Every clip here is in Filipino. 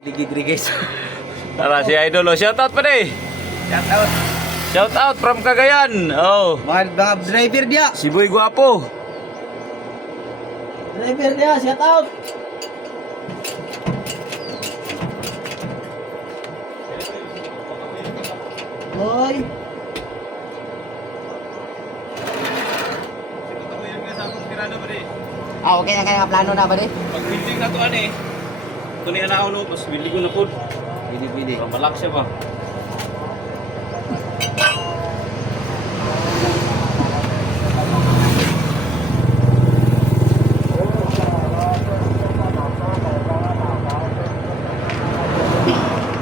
Ligidri guys. Tara si Idol. Oh, shout out pa rin. Shout out. Shout out from Cagayan. Oh, Mga driver dia. si Boy Guapo. Driver dia, shout out. Boy. Okay na kaya plano na ba di? Pag building na to ani. Ito ni ana ulo, mas building ko na po. Bili. Malak siya ba?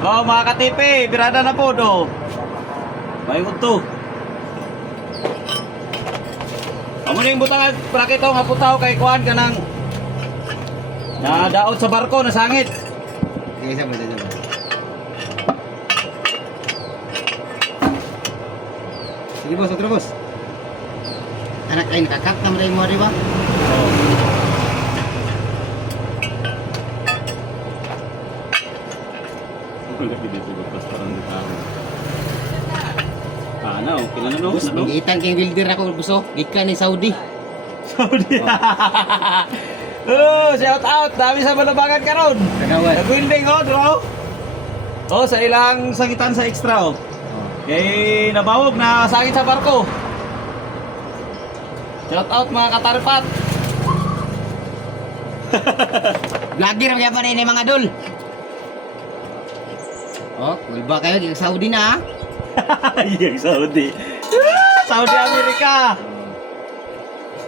Oh, mga katipe, birada na po do. May to. Amo ning butang bracket nga putaw kay kuan kanang na daot sa barko na sangit. Sige, sama. Sige boss, otro boss. Anak lain kakak kamera mo di ba? Ano, kailan na no? Boss, mangitan kay welder ako buso. Gikan ni Saudi. Saudi. Oh, shout out. Dami sa balabangan karon. Kagawan. Nag-winding oh, bro. Oh, sa ilang sangitan sa extra oh. Kay nabawog na sangit sa barko. Shout out mga katarpat. Vlogger ang yapan ini mga dul. Oh, kulba kayo di Saudi na. Iya, Saudi. Saudi Amerika.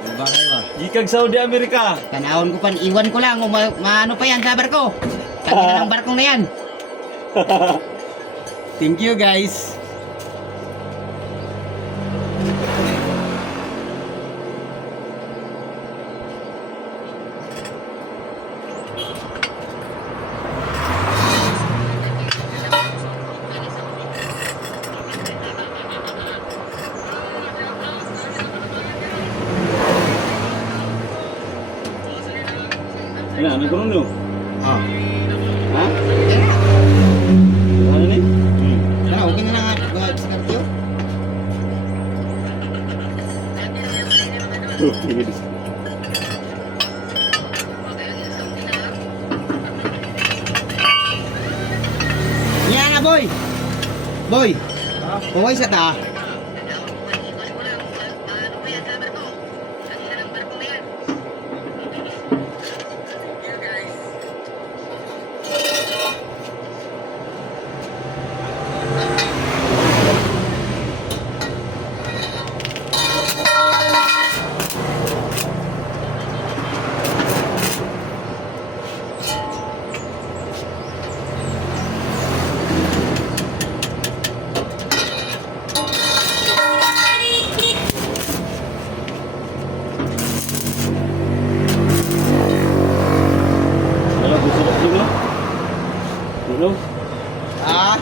Kulba kayo ba? Gikag Saudi Amerika. Tanawon ko pan iwan ko lang kung maano pa yan sa barko. Tangina ng barkong na yan. Thank you guys. Ano ko nyo? Oh. Ha? Okay na. Ano ni? Sana okay na lang nga sa kartiyo. Yan na boy. Boy. Kuway sa ta. Wala, gusto ko nyo. Ano? Ah.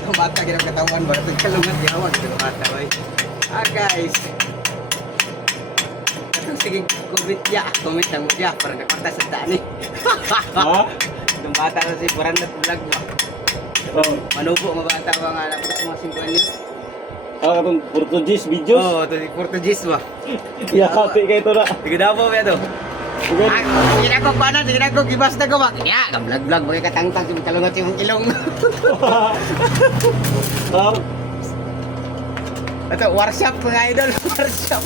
Ang bata ginang katawan ba? Ito kalungan yawan ito bata ba? Guys. Ito sige comment ya. Comment lang mo ya. Parang nakwarta sa daan eh. Ha? Itong bata kasi parang nag-vlog ba? Oh. Manubo mga bata ba nga lang sa mga 5 anyos? Ah, katong Portuguese videos. Oo, ito Portuguese ba? Yati kayo to na. Sige na po ba ito? Sige. Sige na ko paano? Sige na ko gibas na ko ba? Kaya, ka-vlog-vlog mo katangtang si kalungat yung ilong. Ah, Ito, workshop mga idol, workshop.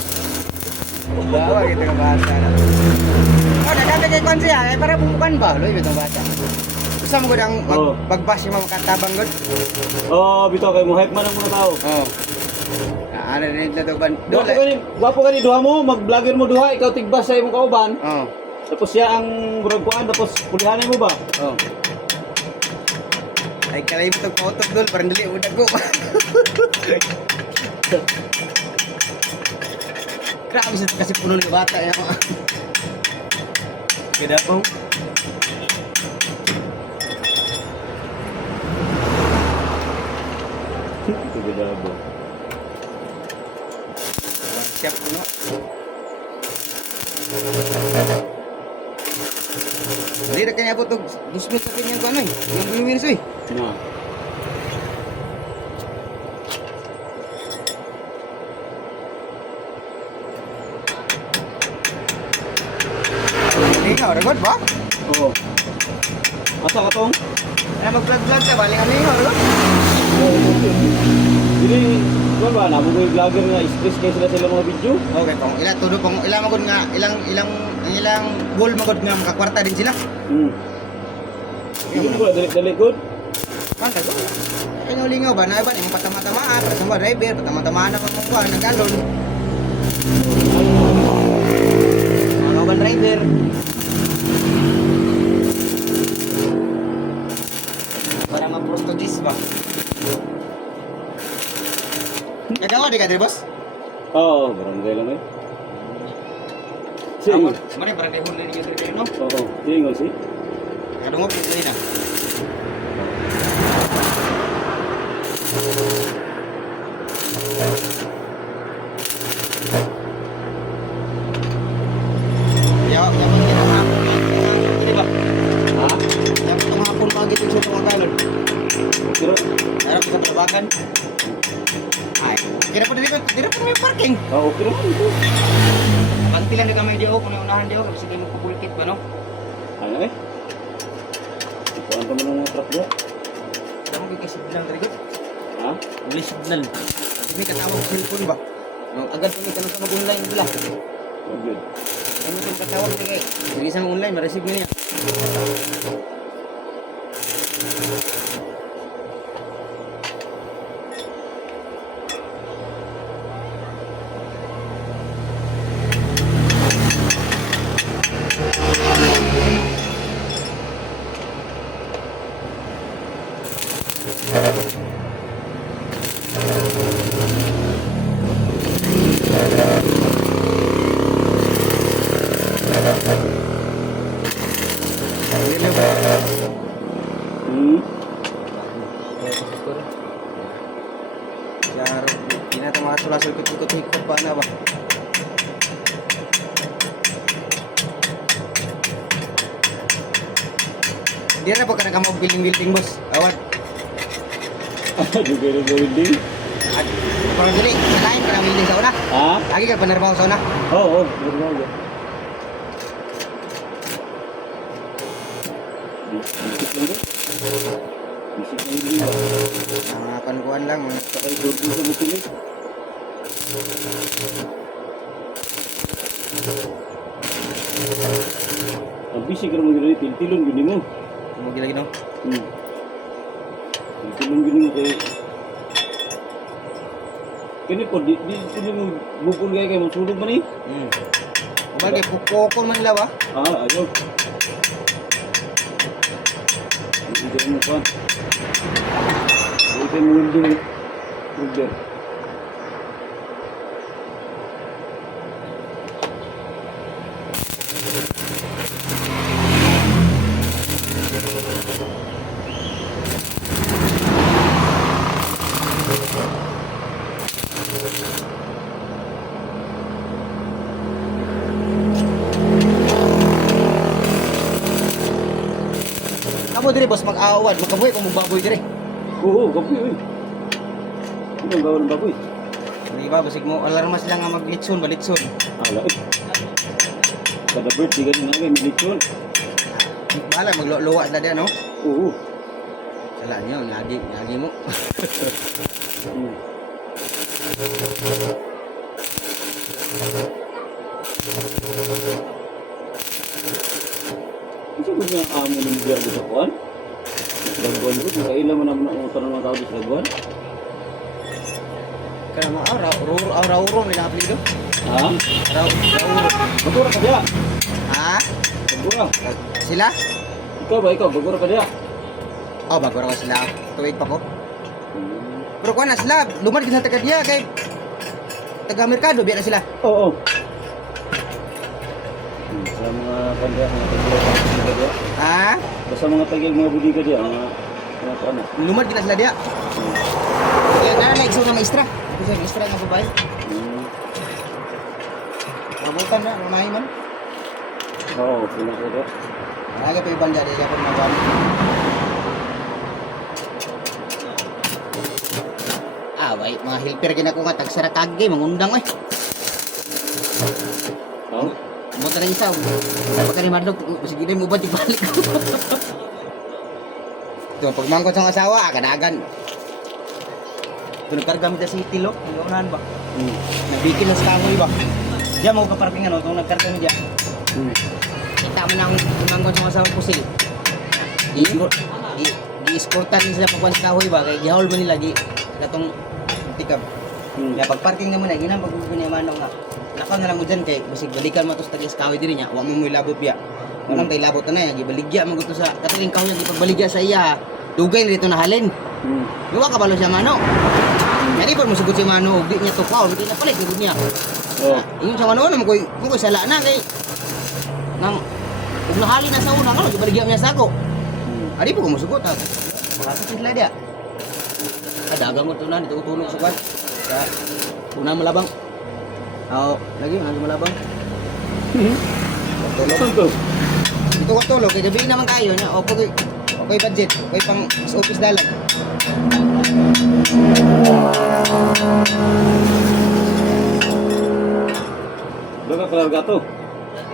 Bawa gitu ka bata na. Oh, nagkata kay Kwan siya, kaya para bumukan ba? Loy, itong bata. Gusto mo gudang Oo. magbash yung mga katabang gud? oh, bitaw kay mo hype man ang mga tao. Oo. Ano rin na ito ba? Gwapo ka ni duha mo, mag-vlogger mo duha, ikaw tigbas sa imong kauban. Oo. Tapos siya ang murag kuan, tapos pulihanin mo ba? Oo. Ay, kalay mo itong pautok dul, parang dali, udag ko. Grabe siya kasi puno ng bata. Kaya po. Ito gidabo. Workshop puno. Hindi na kanya po ito. Dismiss sa kanyang ko ano eh. Yung viewers eh. Na. Hindi ka, ragot ba? Oo. Asa ka tong? Ano mag-vlog-vlog ka, baling kami nga, ragot? Dili, kuan ba na mo koy vlogger nga stress kay sila mga video? Okay, pang ilang tudo pang ilang magod nga ilang goal magod nga makakwarta din sila. Hindi ko dali good. Panta go. Ay no lingaw ba na ba yung patama-tamaan, para sa mga driver, patama-tamaan na mga kuan ng galon. Mga ban driver. Para ma-Portuguese ba? Nagawa di ka, di boss? Oo, barangay lang eh. Amo, Sige. mari barangay hon na yung driver no. Oo, sige si. Kadungog po na. Ya, ya pag kinahapon di ba? Ha? Ya pag hapon pagit yung sa mga galon. Pero Harap sa trabakan. Ay, kira po dito may parking. okay naman ito. Pantilan na kami di ako, kung unahan di ako, kasi di mo pupulkit ba no? Ano eh? Ito ang naman ng mga truck ba? Kamu kay signal diri gud. Ha? Uli signal. Hindi ka tawag sa cellphone ba? No, agad kami ka sa mag-online bila. Oh, good. Ano yung katawag ni kay? Diri sa online, ma-receive niya. Dili ba? Yar, kinata mga sulasol ikot-ikot pa na ba? Di na po ka nakamog building boss. Awat. Juga rin building. At parang dili, kalain ka ng building sa una. Ha? Lagi ka panarbaho sa una. Oo, normal. Bisik lang ba? Bisik lang din ba? Mga pankuhan lang. Saka i-door din sa butili. Ang bisik ka naman gano'n, tiltilon gini mo. Tumugi lagi no. Tiltilon gini mo kay... Kini po, di mo bukol kaya mo sunog man eh. Kumbaga, pupukol man nila ba? Ah, ayaw. Hindi mo pa. Hindi mo hindi. Hindi. mo dire boss mag-aawad, makabuhi pa mong baboy dire. Oo, gabi oy. Ano ang gawin ng baboy? Di ba basig mo alarma sila nga maglitson, balitson. Ala eh. Kada birthday ganun na may militsyon. Bahala magluwa sila diyan no. Oo. Sala niyo, ngagi mo. Hmm. Isa ko niya amo ng biya sa kuwan? Dagwan ko, kailan mo naman ang utang ng mga tao sa dagwan? Kaya mo aura may apelido. Ha? Rauro. Bagura ka diya. Ha? Bagura. Sila? Ikaw, bagura ka diya. Oh, bago ra ko sila. Tuwid pa ko. Pero kuha na sila, lumad sa taga diya kay taga merkado biya na sila. Oo. Sa mga kanya, mga tagilan, mga diya. Ha? Basta mga tagil, mga budiga diya, mga paano. Lumad gina sila diya. Kaya na na igsoon na maestra. Kasi maestra nga babae. Mabutan na, mamahi man. Oo, pinako diya. Aga pa ibang diya diya ko nawan. Wait, mga helper gina ko nga tagsara kage mangundang oy. Oo? Mo ta isa. Dapat ni madlog sige mo ba balik ko. Ito pag mangkot sa asawa kadagan. Ito nagkarga mi sa city lo, unahan ba? Nabikil na sa kahoy ba? Diya mo ka parking ano, itong nagkarga mi diya. Kita mo nang mangkot sa asawa pusil. Gi-escortan ni sila pagkuhan sa kahoy ba? Kaya gihawal mo nila katong tikab. Ya pag parking na mo na ginang paggugunya mano nga. Lakaw na lang mo dyan kay basig balikan mo to sa tagas kahoy diri nya. Wa mo moy labot biya. Kanang tay labot na ya gibaligya mo gusto sa katuling kahoy nga ipagbaligya sa iya. Dugay na dito na halin. Duwa ka balo siya mano. Yari pa mo sugot si mano ug di niya tukaw, di na palit gud niya. Oo. Ingon sa mano na mo koy sala na kay nang ug nahali na sa una nga gibaligya niya sa ako. Adi po ko mo sugot ha. Makasig sila dia. Dagang mo tunan dito tulog sa kwan. Sa una malabang. Lagi ano malabang. Tulog. Ito. Dito ko tulog kay gabi naman kayo na okay budget, okay pang sa office dalan. Baga kalarga to.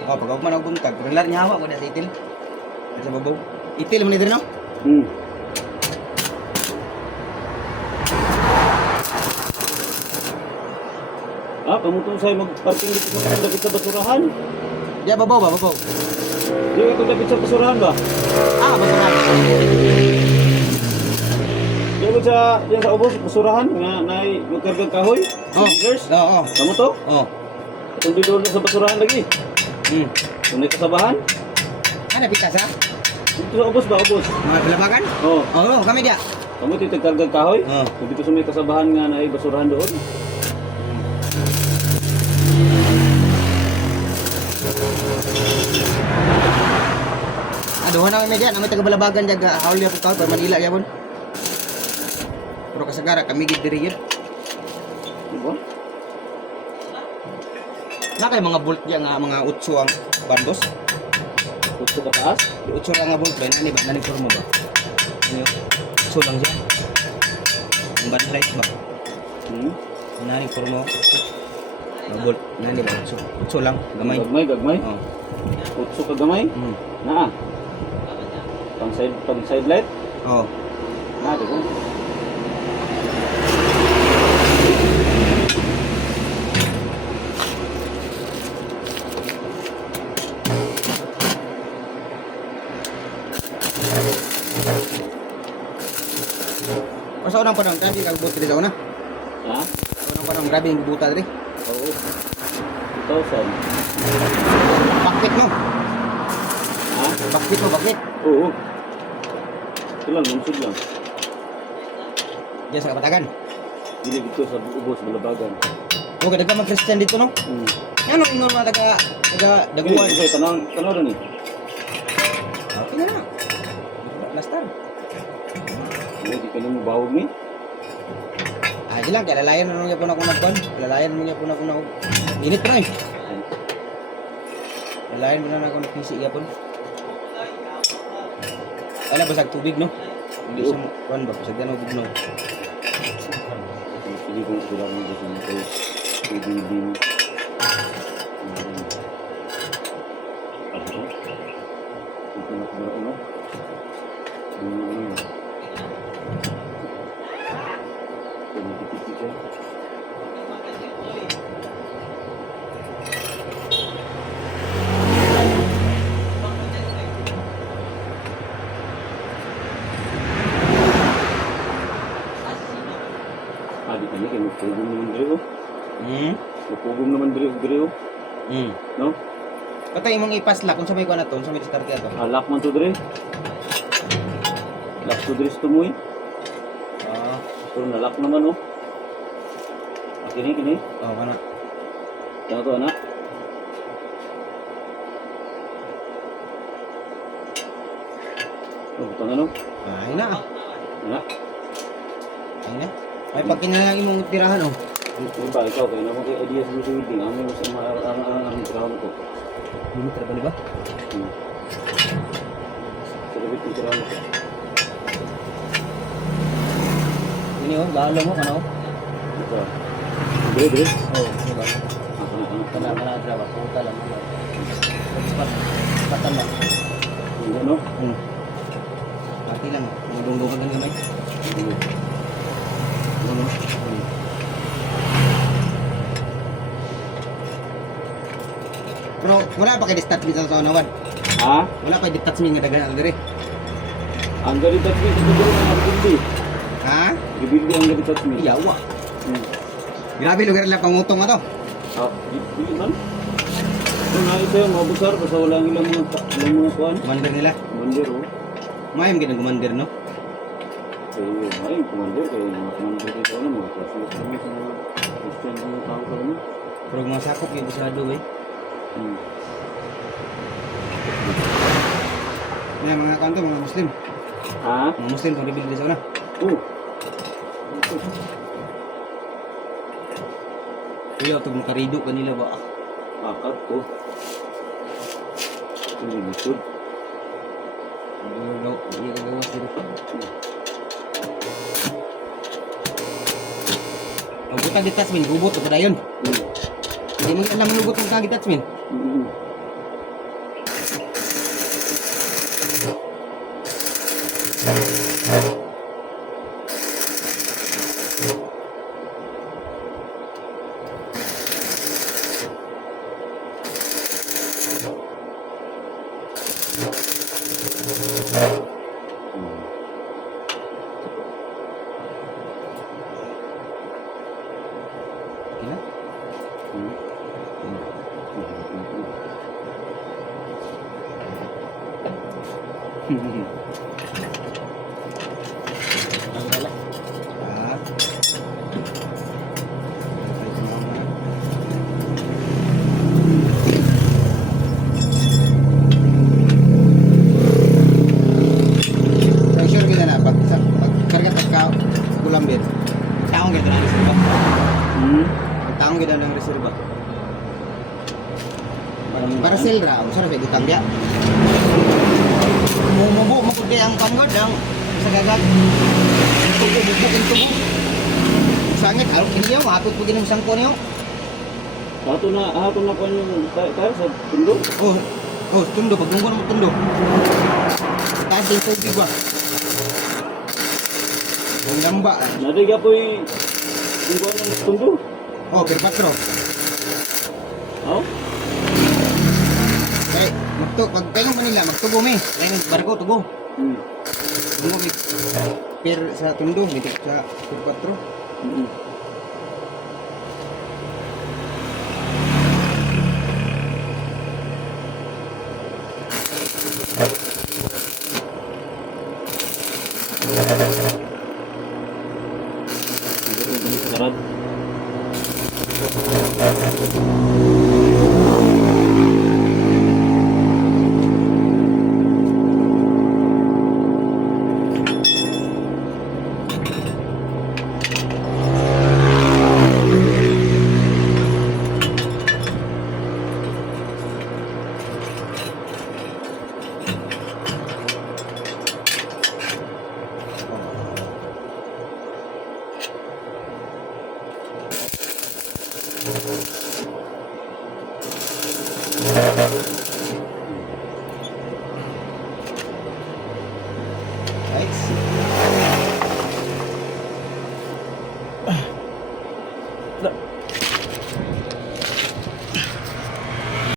Pag ako man ako buntag, paglar niya hawa ko na sa itil. Sa babaw. Itil man dito no? Kamutong sa'yo mag-parking dito sa dapit sa basurahan. Diya babaw. Di ka dapit sa basurahan ba? Basurahan. Di ba sa ubos, basurahan nga magkargang kahoy? Girls? Oo. Kamu to? Oo. Kung dito na sa basurahan lagi. Kung may kasabahan? Ano pitas ha? Dito sa ubos ba, ubos? Mga palabagan? Oo. Oo, kami diya. Kamu dito kargang kahoy? Oo. Kung dito sa may kasabahan nga na basurahan doon? Aduhan na kami diyan, may taga-balabagan diyan, hawli ako tao, pero Manila yapon. Pero kasagara kami gid diri yun. Diba? Na kay mga bolt diyan nga mga 8 ang bandos. Gusto ka taas? 8 ra nga bolt ba nani ba nani forma ba? Ano? So lang siya. Ang band light ba? Nani forma. Mga bolt nani ba? So lang gamay. Gagmay? Oo. Utso ka gamay? Naa. Pang side light? Oo. Naa, di ko. Sa unang panahon, grabe kag buta diri sa una. Ha? Sa unang panahon, grabe yung buta diri. Oo. 2,000. Bakit mo? Ha? Bakit? Oo. Ito lang, lungsod lang. Diyan sa Kapatagan. Dili dito sa ubos, balabagan. O, kada ka mag-Christian dito, no? Ano yung mga taga daguan? Okay, tanaw rin eh. Okay na. Last time. Hindi ka nang mabawag ni. Di lang, kaya lalayan na niya po na ako nagpan. Lalayan mo niya po na ako na init pa na eh. Lalayan mo na ako nagpisi iya po. Ala basag tubig no. Hindi Oo. siya kuan ba basag ano bugno. Sige kung sila mo gusto mo kayo. Hindi mo. Ano to? Ito na kumara ko, no? Tumititik siya. Di kanya kayak magpugong naman diri, oh. Magpugong naman diri, oh. No? Patay imong ipasla kung sabay ko na to, sa may diskarte ato. Lock man to diri. Lock to diri sa tumoy. Oo. Pero na-lock naman, oh. Kini. Oh, kana. Kaya to, anak. Oh, butang ano? Ay na. Anak. Ay na. Ay pag kinalang imong tirahan oh. Ano ba, ikaw, kaya naman kayo idea sa gusto wedding. Amin mo sa aming tirahan ko. Limit ra ba di ba? Sa labit ng tirahan ko. Ini oh, lalo mo kana oh. Ito. Diri. Oh, di ba? Ano? Kana dra ba? Puta lang mo. Patan lang. Ano? Pati lang. Dungdung ka gamay. Ano? Pero wala pa kay detachment sa unawan. Ha? Wala pa detachment nga dagan diri. Ang galit at me, ito doon ang nabibili. Ha? Bibili ang galit at me. Iyawa. Grabe lugar lang pangutong ato. Bibili man. Kung nakita yung mga busar, basta wala ang ilang mga kuhan. Commander nila. Commander, oh. Mayam gid ang commander no. Kaya ay, commander, kaya mga commander dito, ano, mga classmates kami sa mga Christian na mga tao kami. Pero mga sakop yung bisado eh. Yan mga kanto, mga Muslim. Ha? Mga Muslim kung rebuild sa una. Oh. Kuya, ito makarido kanila ba? Akad ko. Hindi likod. Iya kagawas dito. Ang butang detachment, gubot ito na yun. Hindi mo alam yung butang kang detachment. Gila? Sure kita na pag karga ka Gulambir. Taong kita ng reserva. Taong kita ng reserva. Para selra, ang sarap ay gutang dia. Mumubo mo kudi ang pangod ang sa gagag. Tubo. Sangit, alo kiniyo, mahatod po ginang sangko niyo. Ato na pa yung tayo sa tundo. Oh, tundo, pagdunggon mo tundo. Taas din tubig ba? Ang gamba. Nadiga po yung buwan ng tundo. Oh, per patro. Oh? Kay, pag kayo Manila, magtubo mi. Kaya barko, tubo. Tubo mi. Per sa tundo, mitik sa per patro.